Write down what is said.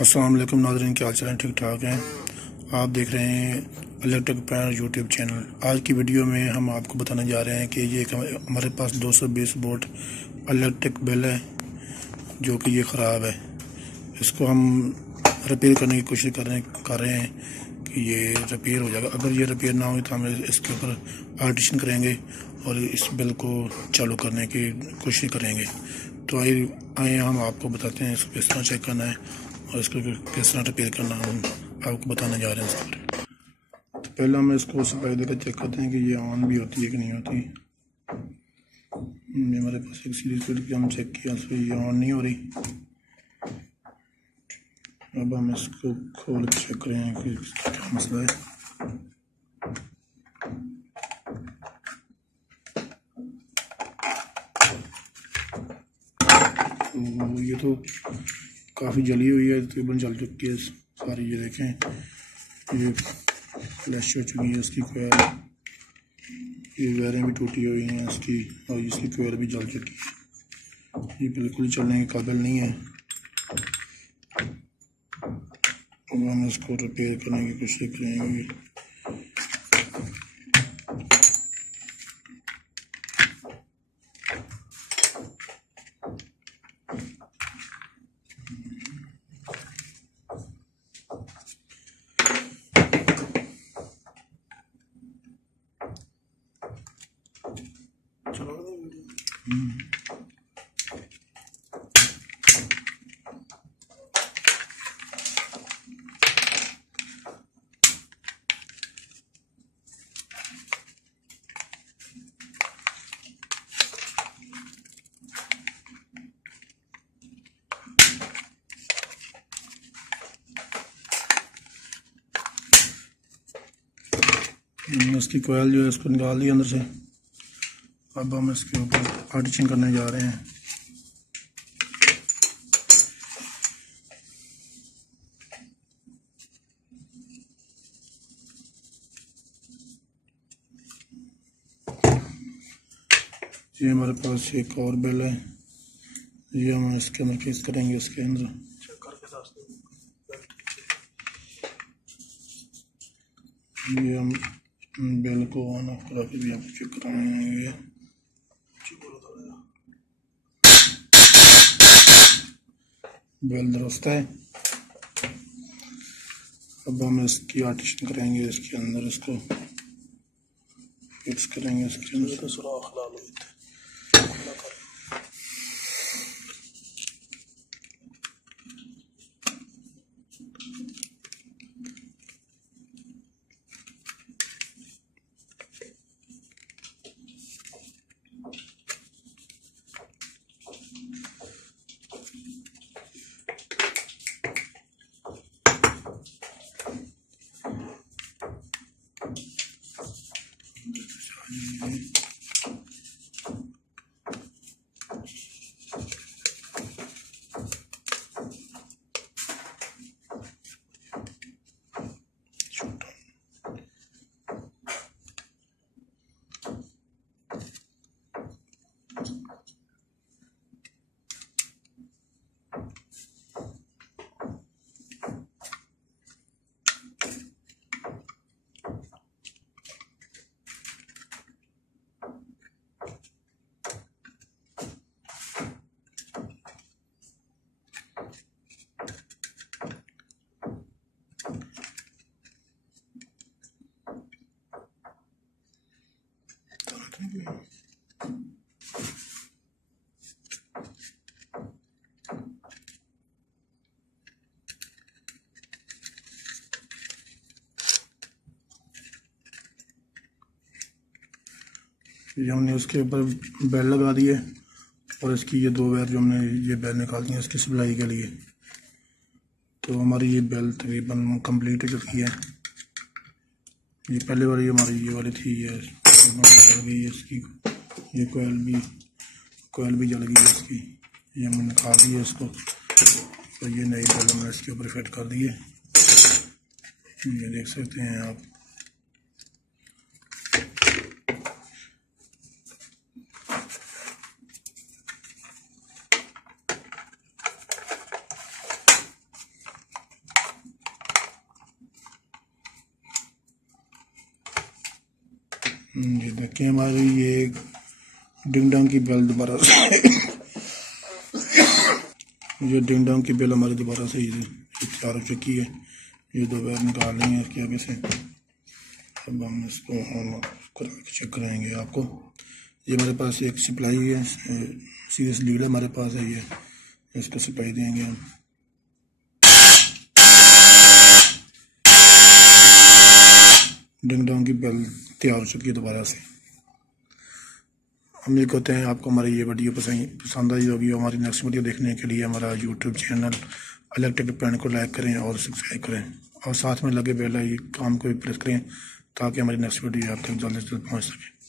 अस्सलाम वालेकुम नाज़रीन, क्या हाल चाल है? ठीक ठाक हैं। आप देख रहे हैं इलेक्ट्रिक पैनल यूट्यूब चैनल। आज की वीडियो में हम आपको बताने जा रहे हैं कि ये हमारे पास 220 वोल्ट इलेक्ट्रिक बिल है जो कि ये ख़राब है। इसको हम रिपेयर करने की कोशिश कर रहे हैं कि ये रिपेयर हो जाएगा। अगर ये रिपेयर ना हो तो हम इसके ऊपर आल्ट्रेशन करेंगे और इस बिल को चालू करने की कोशिश करेंगे। तो आइए हम आपको बताते हैं इसको किस तरह चेक करना है और इसको किस तरह रिपेयर करना हम आपको बताने जा रहे हैं इसके बारे। तो पहले हम इसको सप्लाई देकर चेक करते हैं कि ये ऑन भी होती है कि नहीं होती। हमारे पास एक सीरीज फिट की हम चेक किया, उसमें ये ऑन नहीं हो रही। अब हम इसको खोल के चेक करें कि क्या मसला है। तो ये तो काफ़ी जली हुई है, तकरीबन जल चुकी है सारी। ये देखें, ये फ्लैश हो चुकी है इसकी कोयल, ये वायरें भी टूटी हुई हैं इसकी और इसकी कोयल भी जल चुकी है। ये बिल्कुल चलने के काबिल नहीं है। अब हम इसको रिपेयर करने की कोशिश करेंगे। इसकी कोयल जो है इसको निकाल दी अंदर से। अब हम इसके ऊपर आल्ट्रेशन करने जा रहे हैं। ये हमारे पास एक और बिल है, ये हम इसके अंदर फिक्स करेंगे। इसके अंदर ये हम बिल को ऑन ऑफ करा के भी हम चेक कराएंगे। बिल दुरुस्त है। अब हम इसकी आल्ट्रेशन करेंगे, इसके अंदर इसको फिक्स करेंगे। इसके अंदर सुराख डाल हुए थे। ये हमने उसके ऊपर बेल लगा दी है और इसकी ये दो वायर जो हमने ये बेल निकाल दी है इसकी सप्लाई के लिए। तो हमारी ये बेल तकरीबन कंप्लीट हो चुकी है। ये पहले वाली हमारी ये वाली थी, ये जल गई है इसकी। ये कोयल भी जल गई है इसकी। ये हमने निकाल दी है इसको। तो ये नई बेल हमने इसके ऊपर फिट कर दी है, ये देख सकते हैं आप। ये देखिए हमारी ये डिंग डोंग की बेल दोबारा ये डिंग डोंग की बेल हमारी दोबारा से तैयार हो चुकी है। ये दो बेल निकाल लेंगे इसके आगे से। अब हम इसको ऑन चेक कराएंगे आपको। ये हमारे पास एक सप्लाई है, सीरियस लीड हमारे पास है, ये इसको सप्लाई देंगे हम। डिंग डोंग की बेल तैयार हो चुकी है दोबारा से। उम्मीद करते हैं आपको हमारी ये वीडियो पसंद आई होगी। हमारी नेक्स्ट वीडियो देखने के लिए हमारा यूट्यूब चैनल इलेक्ट्रिक पैन को लाइक करें और सब्सक्राइब करें और साथ में लगे बेल आइकन को भी प्रेस करें ताकि हमारी नेक्स्ट वीडियो आप तक जल्द से जल्द पहुँच सके।